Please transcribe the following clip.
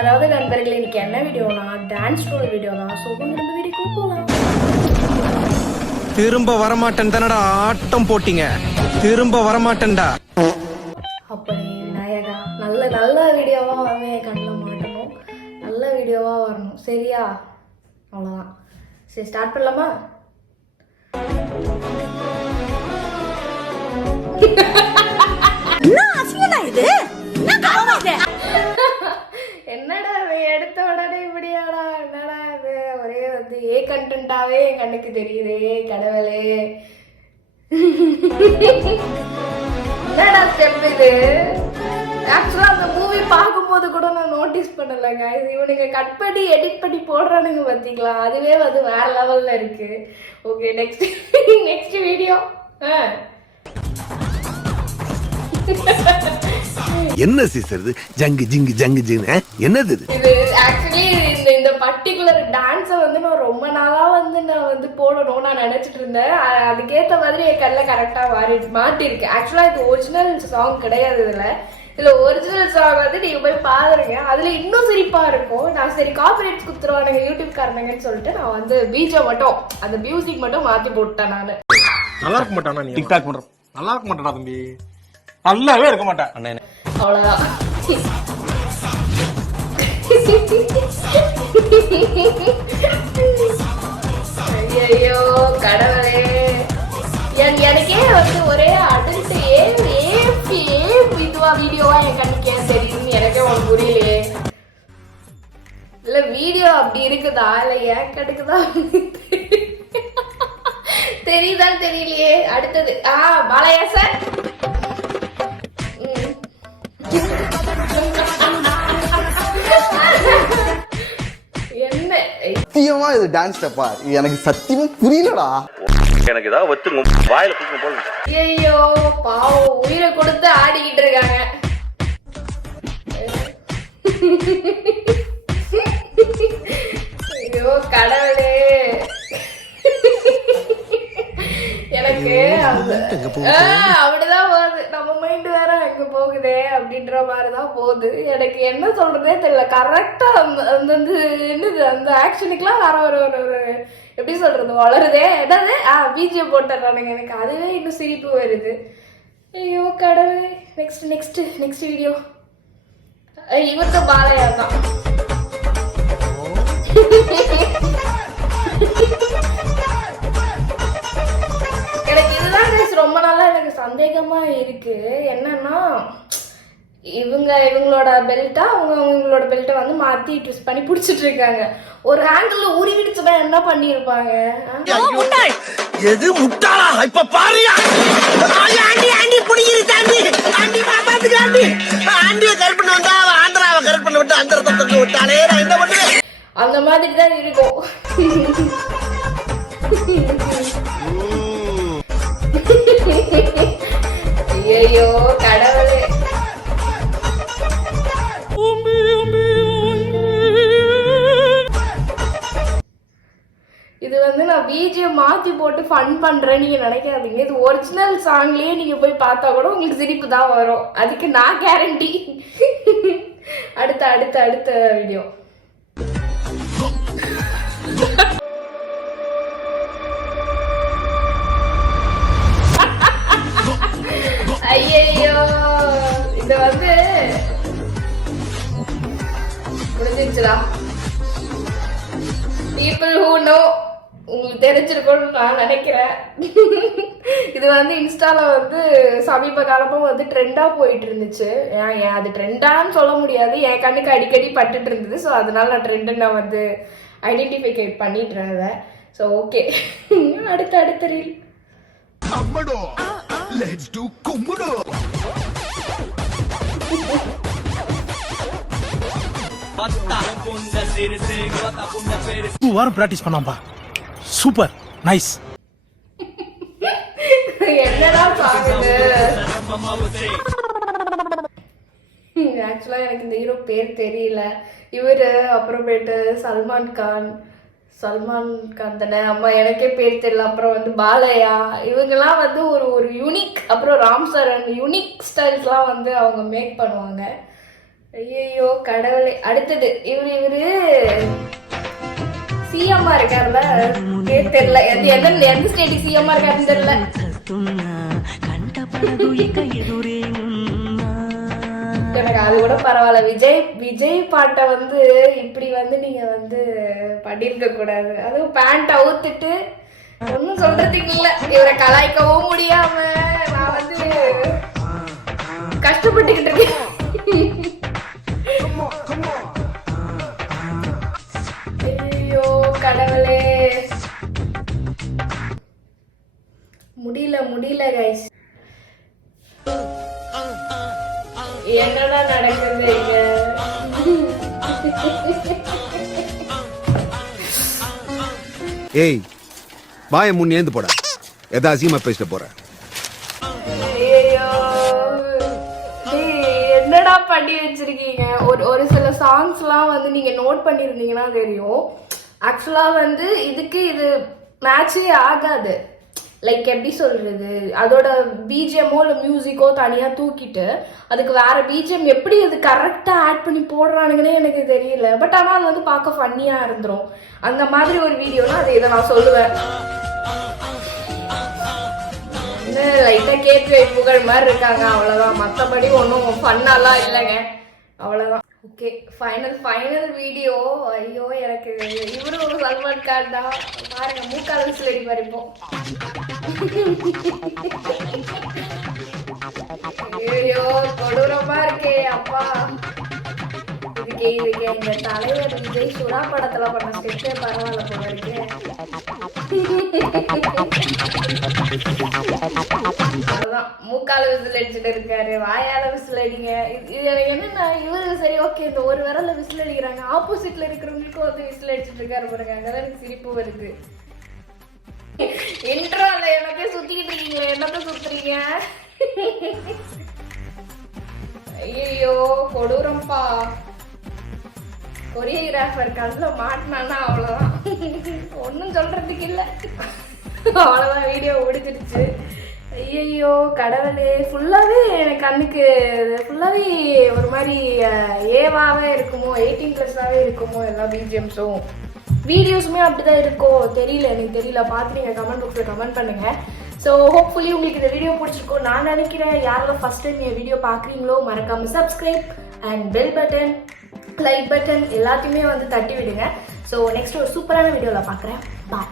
அதாவது நண்பர்களே, இன்னைக்கு என்ன வீடியோனா டான்ஸ் ரோல் வீடியோ தான். ஸோ நம்ம வீடியோக்கு போகலாம். திரும்ப வரமாட்டேன் தானடா ஆட்டம் போட்டீங்க, திரும்ப வரமாட்டேன்டா. அப்படி விநாயகா, நல்ல நல்ல வீடியோவா வந்து என் கண்ணில் மாட்டணும், நல்ல வீடியோவா வரணும், சரியா? அவ்வளோதான். சரி, ஸ்டார்ட் பண்ணலாமா? என்னடா எடுத்த உடனே இப்படியாடா, என்னடா இது ஒரே வந்து கண்டென்ட்டாவே என் கண்ணுக்கு தெரியுதே கடவுளே. என்னடா ஸ்டெப் இது? ஆக்சுவலா அந்த மூவி பார்க்கும்போது கூட நான் நோட்டீஸ் பண்ணலைங்க. இது இவனுங்க கட் பண்ணி எடிட் பண்ணி போடுறானுங்க பார்த்தீங்களா, அதுவே வந்து வேற லெவல்ல இருக்கு. Okay, next video. என்ன சிஸ்டர் ஜங்கு ஜிங்கு ஜங்கு ஜிங்கு என்னது இது? ஆக்சுவலி இந்த பர்டிகுலர் டான்ஸை வந்து நான் ரொம்ப நாளா வந்து போடணும் நான் நினைச்சிட்டு இருந்தேன். அதுக்கேற்ற மாதிரி என் கண்ணில் கரெக்டாக மாட்டிருக்கேன். ஆக்சுவலா இது ஒரிஜினல் சாங் கிடையாது. இதுல ஒரிஜினல் சாங் வந்து நீங்க போய் பாருங்க, அதுல இன்னும் சிரிப்பா இருக்கும். நான் சரி காப்பிரைட்ஸ் குத்துருவானுங்க யூடியூப் காரணங்கன்னு சொல்லிட்டு நான் வந்து பீஜை மட்டும், அந்த மியூசிக் மட்டும் மாத்தி போட்டேன். நானு நல்லா இருக்க மாட்டானா? நீ டிக்டாக் பண்ற நல்லா இருக்க மாட்டானா தம்பி? நல்லாவே இருக்க மாட்டேன். அவ்வளவுதான். ஐயோ கடவுளே, எனக்கே வந்து ஒரே அடல்ட் இதுவா வீடியோவா என் கண்ணுக்கு ஏன் தெரியுதுன்னு எனக்கே ஒன்று புரியலையே. இல்ல வீடியோ அப்படி இருக்குதா இல்ல ஏன் கடுக்குதா தெரியுதான்னு தெரியலையே. அடுத்தது பாலையா சார். என்ன சத்தியமா இது டான்ஸ் ஸ்டெப்பா? எனக்கு சத்தியமா புரியலடா. எனக்கு ஏதாவது வச்சுங்க வாயில குடுங்க போல. ஐயோ பாவம், உயிரை கொடுத்து ஆடிக்கிட்டு இருக்காங்க. ஐயோ கடவுளே, எனக்கு அப்படிதான் போகுது. நம்ம மைண்ட் வேற எங்க போகுதே அப்படின்ற மாதிரிதான் போகுது. எனக்கு என்ன சொல்றதே தெரியல. கரெக்டா அந்த என்னது அந்த ஆக்ஷனுக்குலாம் வர ஒரு எப்படி சொல்றது வளருதே. என்னது பிஜிஎம் போட்டுறானுங்க. எனக்கு அதுவே இன்னும் சிரிப்பு வருது. ஐயோ கடவுளே. Next video. இவருக்கு பாலையா தான். எனக்கு இதுதான் ரொம்ப நாளா எனக்கு சந்தேகமா இருக்கு. என்னன்னா இவங்களோட பெல்ட்டா அவங்களோட பெல்ட்டை வந்து மாத்தி ட்விஸ்ட் பண்ணி பிடிச்சிட்டு இருக்காங்க. ஒரு ஹேண்டில் உருவிடுச்சுன்னா என்ன பண்ணிருப்பாங்க? எது முட்டாளா? இப்ப பாருயா, ஆண்டி ஆண்டி புடிக்குது தாண்டி, ஆண்டி பாப்பாத்துக்கு ஆண்டி ஆண்டியை கரெக்ட் பண்ண வந்தா ஆந்திராவை கரெக்ட் பண்ண விட்டு அந்த தத்துக்கு விட்டாலே நான் என்ன பண்ணுவேன்? அந்த மாதிரி தான் இருக்கும். ஐயோ கடவுளே. இது வந்து நான் பிஜிஎம் மாத்தி போட்டு ஃபன் பண்றேன்னு நீங்க நினைக்காதீங்க. இது ஒரிஜினல் சாங்லயே நீங்க போய் பார்த்தா கூட உங்களுக்கு சிரிப்பு தான் வரும். அதுக்கு நான் கேரண்டி. அடுத்த வீடியோ. ஐயோ இது வந்து முடிஞ்சிருச்சுடா. பீப்புள் ஹூ நோ, உங்களுக்கு தெரிஞ்சிருக்கும்னு நான் நினைக்கிறேன். இது வந்து இன்ஸ்டால வந்து சமீப காலமா வந்து ட்ரெண்டா போயிட்டு இருந்துச்சு. ஏன் அது ட்ரெண்டான்னு சொல்ல முடியாது, என் கண்ணுக்கு அடிக்கடி பட்டுட்டு இருந்தது. ஸோ அதனால நான் ட்ரெண்டு நான் வந்து ஐடென்டிஃபிகேட் பண்ணிடுறேன் அதை. ஸோ ஓகே, அடுத்த ரீல். வாரம் பிராக்டிஸ் பண்ணாம்பா. Super nice. என்னடா பாக்குது? ஆக்சுவலா எனக்கு இந்த ஹீரோ பேர் தெரியல. இவரு அப்புறமேட்டு சல்மான் கான் தானே? அம்மா எனக்கே பேர் தெரியல. அப்புறம் வந்து பாலையா, இவங்கெல்லாம் வந்து ஒரு யூனிக், அப்புறம் ராம் சரண் யூனிக் ஸ்டைல்ஸ்லாம் வந்து அவங்க மேக் பண்ணுவாங்க. ஐயோ கடவுளே. அடுத்தது இவரு சிஎம்மா இருக்காருல்ல, தெரியல எந்த ஸ்டேட்டுக்கு சிஎம்மா இருக்காருன்னு தெரியல. எனக்கு அது கூட பரவாயில்ல. விஜய் பாட்டை வந்து இப்படி வந்து நீங்க வந்து பண்ணிருக்க கூடாது. அதுவும் பேண்ட் அவுத்துட்டு ஒன்னும் சொல்றதுக்கு இல்ல. இவரை கலாய்க்கவும் முடியாம நான் வந்து கஷ்டப்பட்டுக்கிட்டு இருக்கேன். ஐயோ கடவுளே, முடியல கைஸ். என்னடா நடக்குது இங்க? ஏய் வாய முன் ஏந்து போட எதா அசியமா பேசிட்டு போற. ஐயோ என்னடா பண்ணி வச்சிருக்கீங்க? ஒரு சில சாங்ஸ்லாம் வந்து நீங்க நோட் பண்ணிருந்தீங்கன்னா தெரியும். ஆக்சுவலா வந்து இதுக்கு இது மேட்சே ஆகாது. லைக் எப்படி சொல்றது, அதோட பிஜிஎம்மோ இல்லை மியூசிக்கோ தனியா தூக்கிட்டு அதுக்கு வேற பிஜிஎம் எப்படி அது கரெக்டா ஆட் பண்ணி போடுறானுங்கன்னே எனக்கு தெரியல. பட் ஆனால் அது வந்து பார்க்க ஃபன்னியா இருந்துரும். அந்த மாதிரி ஒரு வீடியோனா அது இதை நான் சொல்லுவேன். லைட்டா கேட்டு புகழ் மாதிரி இருக்காங்க, அவ்வளவுதான். மற்றபடி ஒன்றும் ஃபன்னாலாம் இல்லைங்க, அவ்வளவுதான். Okay, final video. ஐயோ எனக்கு இவரும் ஒரு சல்மான் கான் தான். பாருங்க மூக்கால விசில் அடி பறிப்போம். ஐயோ கொடூரமா இருக்கே அப்பா. இதுக்கே எங்க தலைவர் விஜய் சுறா படத்துல பண்ண ஸ்டெப்பே பரவாயில்ல போல இருக்கு. அதான் மூக்கால விசில் அடிச்சுட்டு இருக்காரு, வாயால விசில் அடிங்க. இது என்னன்னா இவரு சரி ஓகே இந்த ஒரு விரல்ல விசில் அடிக்கிறாங்க, ஆப்போசிட்ல இருக்கிறவங்களுக்கும் வந்து விசில் அடிச்சுட்டு இருக்காரு பாருங்க. அங்கதான் எனக்கு சிரிப்பு வருது. இன்ட்ரோல எனக்கே சுத்திக்கிட்டு இருக்கீங்களே, என்னத்த சுத்துறீங்க? ஐயோ கொடூரம்பா. கொரியோகிராஃபர் கல்ல மாட்டினானா அவ்வளவுதான், ஒன்னும் சொல்றதுக்கு இல்ல. அவ்வளவுதான், வீடியோ முடிஞ்சிருச்சு. ஐயோ கடவுளே, ஃபுல்லாவே எனக்கு கண்ணுக்கு ஃபுல்லாவே ஒரு மாதிரி ஏவாவே இருக்குமோ, 18+ஆவே இருக்குமோ எல்லா பிஜிஎம்ஸும். வீடியோஸுமே அப்படிதான் இருக்கோ தெரியல, எனக்கு தெரியல. பார்த்து நீங்கள் கமெண்ட் பாக்ஸில் கமெண்ட் பண்ணுங்க. ஸோ ஹோப்ஃபுல்லி உங்களுக்கு இந்த வீடியோ பிடிச்சிருக்கோம் நான் நினைக்கிறேன். யாரெல்லாம் ஃபர்ஸ்ட் டைம் என் வீடியோ பார்க்குறீங்களோ மறக்காமல் subscribe and bell button, like button எல்லாத்தையுமே வந்து தட்டி விடுங்க. ஸோ நெக்ஸ்ட் ஒரு சூப்பரான வீடியோவில் பார்க்குறேன். பாய்.